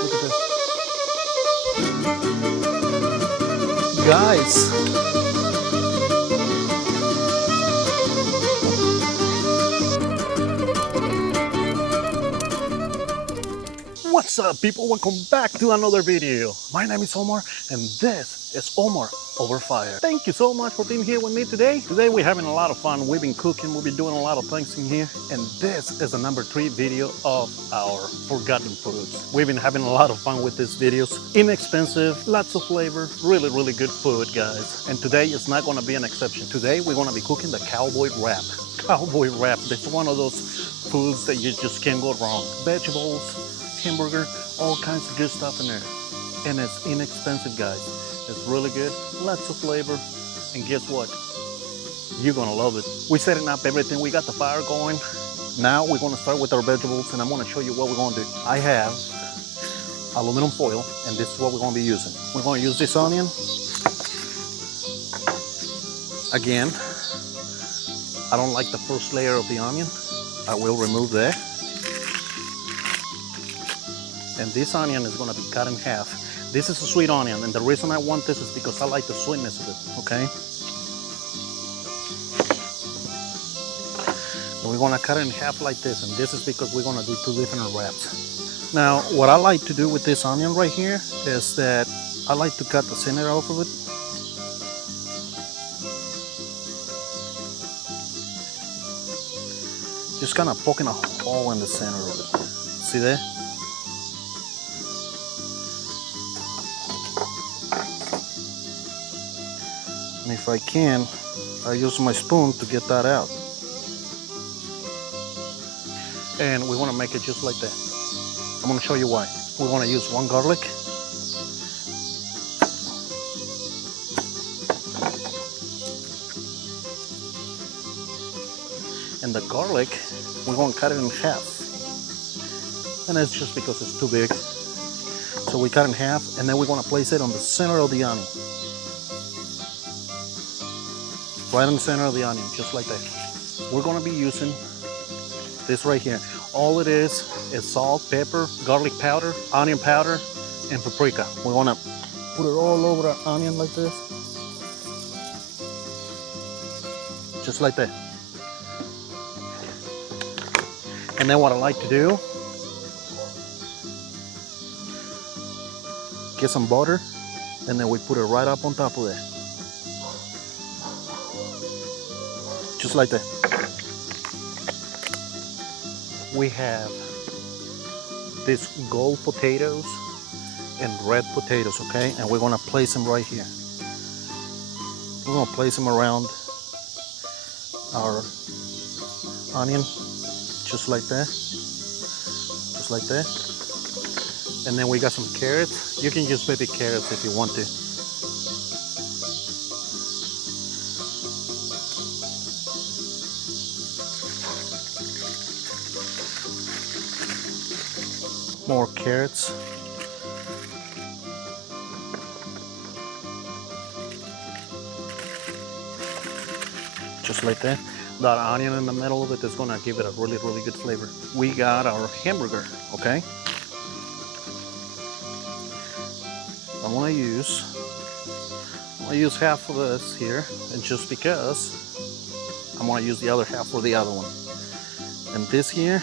Look at this. Guys. What's up, people? Welcome back to another video. My name is Omar and this is Omar Over Fire. Thank you so much for being here with me today. Today we're having a lot of fun. We've been cooking, we've been doing a lot of things in here, and this is the number 3 video of our forgotten foods. We've been having a lot of fun with these videos. Inexpensive, lots of flavor, really good food, guys. And today is not going to be an exception. Today we're going to be cooking the cowboy wrap. Cowboy wrap, that's one of those foods that you just can't go wrong. Vegetables, hamburger, all kinds of good stuff in there. And it's inexpensive, guys. It's really good, lots of flavor, and guess what? You're gonna love it. We're setting up everything. We got the fire going. Now we're gonna start with our vegetables, and I'm gonna show you what we're gonna do. I have aluminum foil, and this is what we're gonna be using. We're gonna use this onion. Again, I don't like the first layer of the onion. I will remove that. And this onion is going to be cut in half. This is a sweet onion, and the reason I want this is because I like the sweetness of it, okay? And we're going to cut it in half like this, and this is because we're going to do 2 different wraps. Now, what I like to do with this onion right here is that I like to cut the center off of it. Just kind of poking a hole in the center of it. See that? And if I can, I use my spoon to get that out. And we want to make it just like that. I'm going to show you why. We want to use 1 garlic. And the garlic, we're going to cut it in half. And that's just because it's too big. So we cut it in half, and then we're going to place it on the center of the onion. Right in the center of the onion, just like that. We're going to be using this right here. All it is salt, pepper, garlic powder, onion powder, and paprika. We want to put it all over the onion like this. Just like that. And then what I like to do, get some butter, and then we put it right up on top of that. Just like that. We have these gold potatoes and red potatoes, okay? And we're gonna place them right here. We're gonna place them around our onion, just like that. Just like that. And then we got some carrots. You can use baby carrots if you want to. More carrots. Just like that. That onion in the middle of it is gonna give it a really good flavor. We got our hamburger, okay? I'm gonna use half of this here, and just because I'm gonna use the other half for the other one. And this here,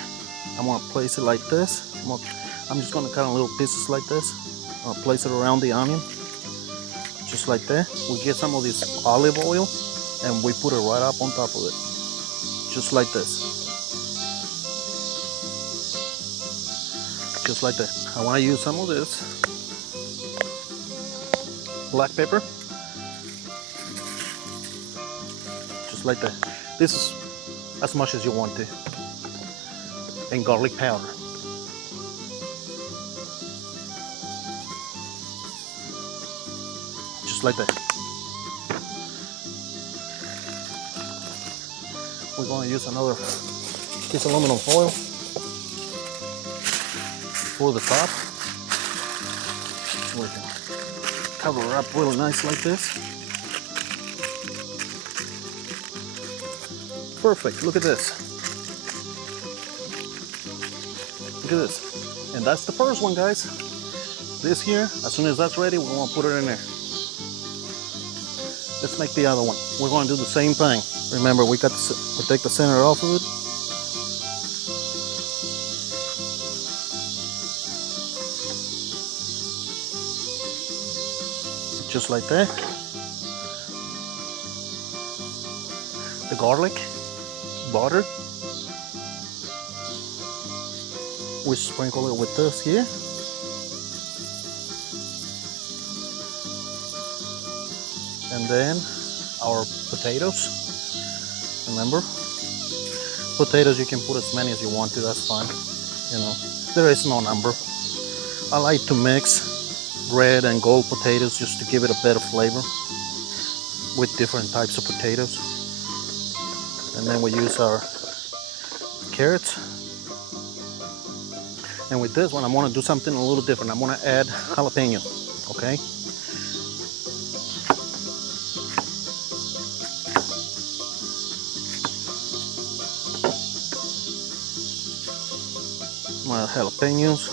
I'm gonna place it like this. I'm just gonna cut in little pieces like this. I'll place it around the onion, just like that. We get some of this olive oil, and we put it right up on top of it, just like this. Just like that. I wanna use some of this black pepper, just like that. This is as much as you want to. And garlic powder. Just like that. We're going to use another piece of aluminum foil for the top. We can cover it up really nice like this. Perfect, look at this. Look at this. And that's the first one, guys. This here, as soon as that's ready, we're gonna put it in there. Let's make the other one. We're gonna do the same thing. Remember, we take the center off of it. Just like that. The garlic, butter. We sprinkle it with this here. And then our potatoes. Remember, potatoes you can put as many as you want to, that's fine. You know, there is no number. I like to mix red and gold potatoes just to give it a better flavor with different types of potatoes. And then we use our carrots. And with this one, I'm gonna do something a little different. I'm gonna add jalapeno, okay? My jalapenos,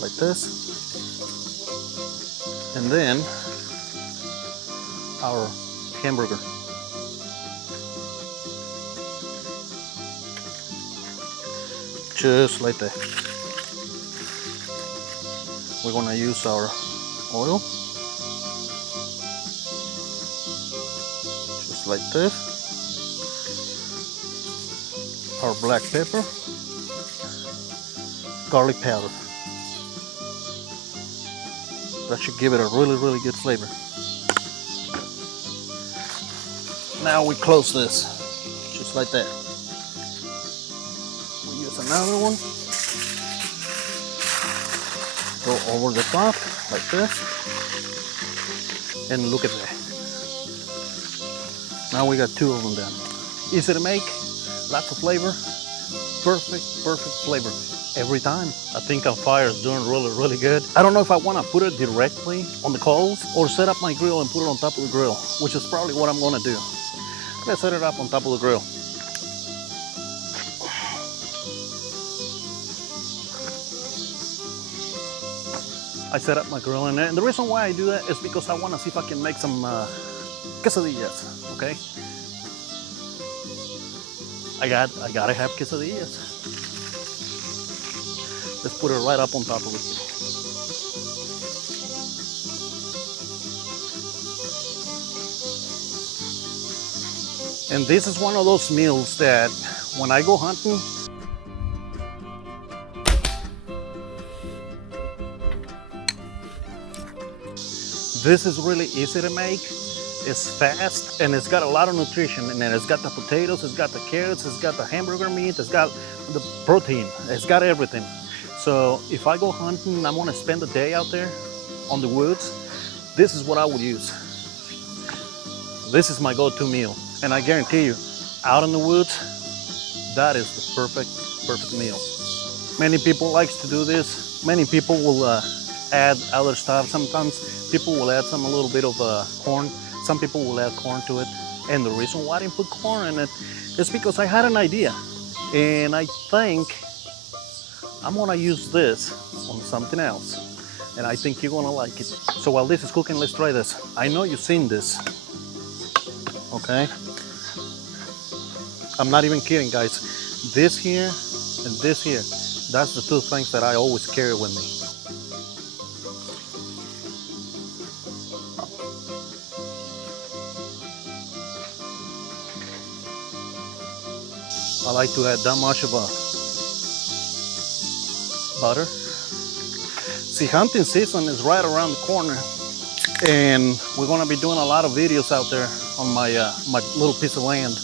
like this. And then our hamburger. Just like that. We're gonna use our oil. Just like this. Our black pepper. Garlic powder. That should give it a really, really good flavor. Now we close this, just like that. We use another one. Go over the top, like this. And look at that. Now we got two of them done. Easy to make, lots of flavor. Perfect flavor. Every time. I think campfire is doing really, really good. I don't know if I want to put it directly on the coals or set up my grill and put it on top of the grill, which is probably what I'm going to do. Let's set it up on top of the grill. I set up my grill in there, and the reason why I do that is because I want to see if I can make some quesadillas, okay? I gotta have quesadillas. Let's put it right up on top of it. And this is one of those meals that when I go hunting, this is really easy to make. It's fast and it's got a lot of nutrition in it. It's got the potatoes, it's got the carrots, it's got the hamburger meat, it's got the protein, it's got everything. So if I go hunting and I'm gonna spend the day out there on the woods, this is what I would use. This is my go-to meal. And I guarantee you, out in the woods, that is the perfect meal. Many people like to do this. Many people will add other stuff. Sometimes people will add a little bit of corn. Some people will add corn to it. And the reason why I didn't put corn in it is because I had an idea. And I think I'm gonna use this on something else. And I think you're gonna like it. So while this is cooking, let's try this. I know you've seen this, okay? I'm not even kidding, guys. This here and this here, that's the two things that I always carry with me. I like to add that much of butter. See, hunting season is right around the corner, and we're gonna be doing a lot of videos out there on my my little piece of land.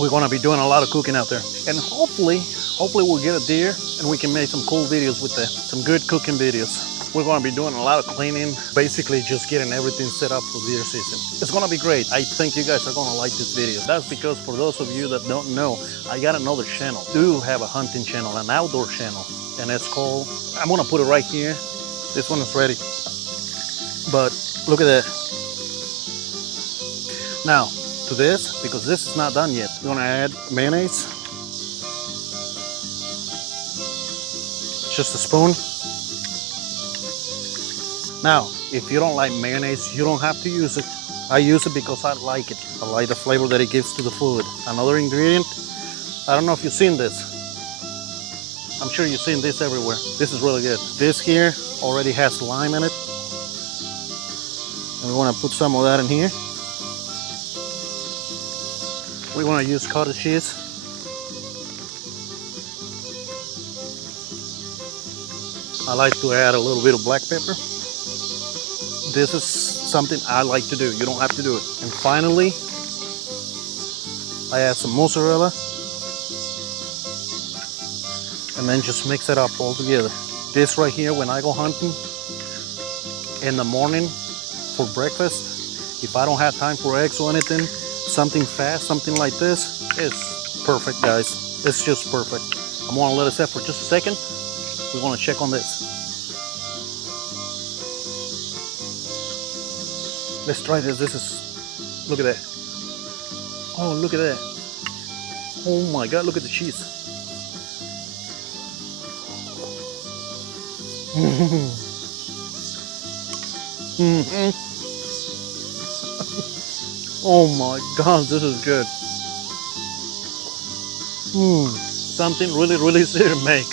We're gonna be doing a lot of cooking out there, and hopefully we'll get a deer and we can make some cool videos with that, some good cooking videos. We're gonna be doing a lot of cleaning, basically just getting everything set up for deer season. It's gonna be great. I think you guys are gonna like this video. That's because for those of you that don't know, I got another channel. I do have a hunting channel, an outdoor channel, and it's called, I'm gonna put it right here. This one is ready. But look at that. Now, to this, because this is not done yet, we're gonna add mayonnaise. Just a spoon. Now, if you don't like mayonnaise, you don't have to use it. I use it because I like it. I like the flavor that it gives to the food. Another ingredient, I don't know if you've seen this. I'm sure you've seen this everywhere. This is really good. This here already has lime in it. And we want to put some of that in here. We want to use cottage cheese. I like to add a little bit of black pepper. This is something I like to do. You don't have to do it. And finally, I add some mozzarella. And then just mix it up all together. This right here, when I go hunting in the morning for breakfast, if I don't have time for eggs or anything, something fast, something like this, is perfect, guys. It's just perfect. I'm gonna let it set for just a second. We wanna check on this. Let's try this. This is, look at that. Oh, look at that. Oh my God, look at the cheese. Oh my God, this is good. Something really, really easy to make.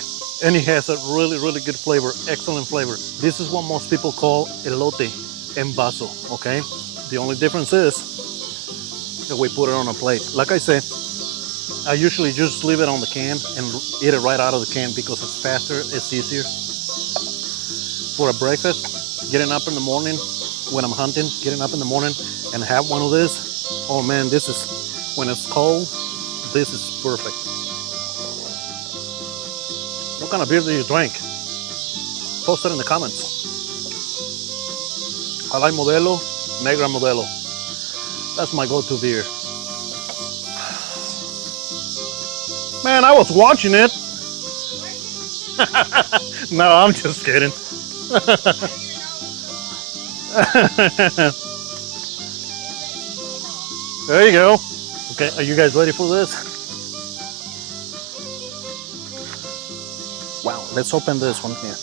And it has a really, really good flavor, excellent flavor. This is what most people call elote en vaso, okay? The only difference is that we put it on a plate. Like I said, I usually just leave it on the can and eat it right out of the can because it's faster, it's easier. For a breakfast, getting up in the morning, when I'm hunting, getting up in the morning and have one of this, oh man, this is, when it's cold, this is perfect. What kind of beer do you drink? Post it in the comments. I like Modelo, Negra Modelo. That's my go-to beer. Man, I was watching it. No, I'm just kidding. There you go. Okay, are you guys ready for this? Wow, let's open this one here.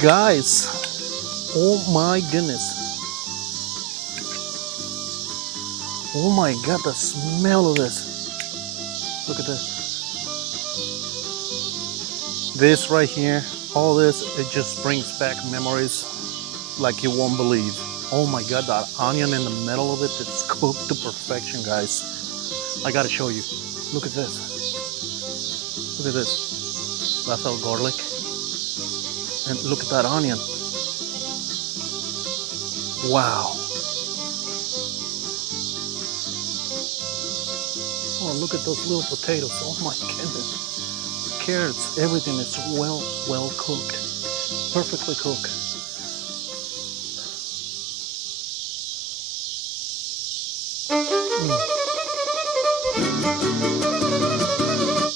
Guys, oh my goodness. Oh my God, the smell of this. Look at this. This right here, all this, it just brings back memories like you won't believe. Oh my God, that onion in the middle of it, it's cooked to perfection, guys. I gotta show you. Look at this. Look at this. That's our garlic. And look at that onion. Wow. Oh, look at those little potatoes. Oh my goodness. Carrots, everything is well cooked. Perfectly cooked.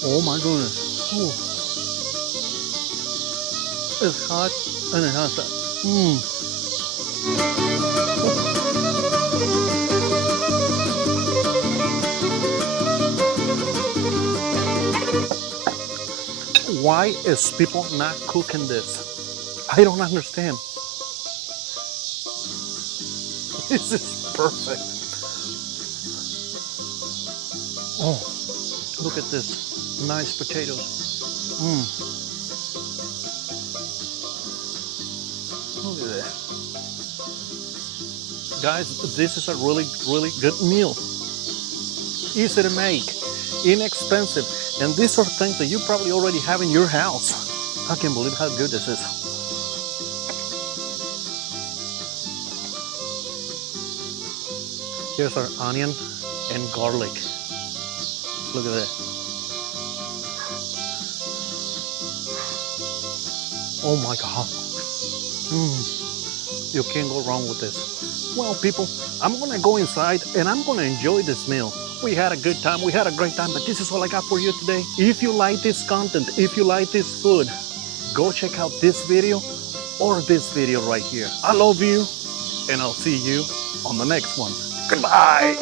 Oh my goodness. Ooh. It's hot and it has that. Why is people not cooking this? I don't understand. This is perfect. Oh, look at this. Nice potatoes. Look at that. Guys, this is a really, really good meal. Easy to make, inexpensive, and these are things that you probably already have in your house. I can't believe how good this is. Here's our onion and garlic. Look at that. Oh my God. You can't go wrong with this. Well, people, I'm gonna go inside and I'm gonna enjoy this meal. We had a good time, we had a great time, but this is all I got for you today. If you like this content, if you like this food, go check out this video or this video right here. I love you, and I'll see you on the next one. Goodbye.